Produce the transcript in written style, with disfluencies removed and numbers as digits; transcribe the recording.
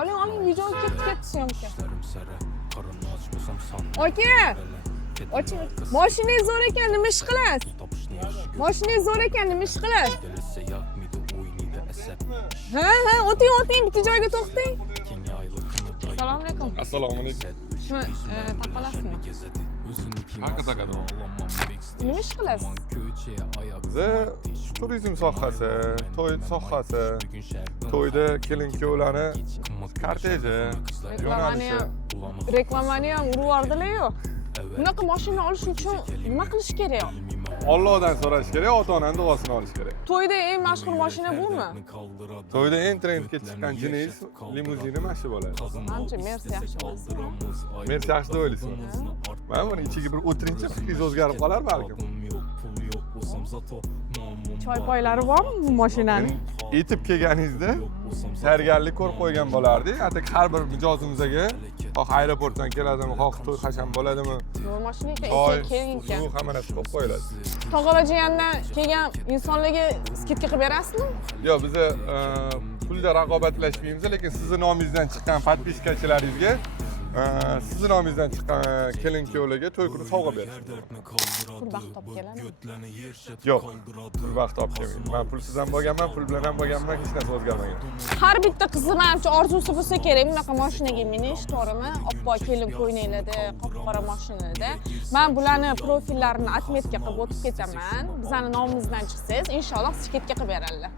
Oling, videoga ketdi syomka. Aka! Oching. Mashinangiz zo'r ekan, nima ish qilasiz? Mashinangiz zo'r ekan, nima ish qilasiz? Ha, o'ting, bitta joyga to'xtang. Assalomu alaykum. Assalomu alaykum. Shuni taqalasizmi? Haqqa taqadi. Nima ish qilasiz? Biz turizm sohasi, to'y sohasi, to'yda kelin-kuyovlarni korteji, yo'nalishi. Reklamani ham urib yubordilar-ku. Bunaqa mashina olish uchun nima qilish kerak? Allohdan so'rash kerak, ota-onaning duosini olish kerak. To'yda eng mashhur mashina bumi? To'yda eng trendga chiqqan jiniz limuzini mashina bo'ladi. Ancha Mercy yaxshi emas. Mercy yaxshi deb o'ylaysizmi? Mana buni ichiga bir o'tirinchi fikringiz o'zgarib qolar balkim. Choy poylari bormi bu mashinaning? Yetib kelganingizda tayyorgarlik ko'rib qo'ygan bo'lardik. Atak har bir mijozimizga xoh aeroportdan keladimi, xoh to'y hasham bo'ladimi, Bu mashina choy, keling ekan. suv hamma narsa qo'yib qo'yiladi. Tog'alajiyandan kelgan insonlarga skidka qilib berasizmi? Yo'q, biz pulda raqobatlashmaymiz, lekin sizning nomingizdan chiqqan podpiskachilaringizga sizning nomingizdan chiqqan kelin-kuyovlarga to'y kuni sovg'a beramiz. Pul vaqt topib keladimi? Yo'q, pul vaqt topib kelmayman. Men pulsiz ham bo'lganman, pul bilan ham bo'lganman, hech narsa o'zgarmagan. Har bitta qizni menimcha orzusi bo'lsa kerak bunaqa mashinaga minish, to'g'rimi? Oppoq kelin ko'ynaklarda, qop-qora mashinada. Men bularni profillarini atmetka qilib o'tib ketaman. Bizning nomimizdan chiqsangiz, inshaalloh skidka qilib beradilar.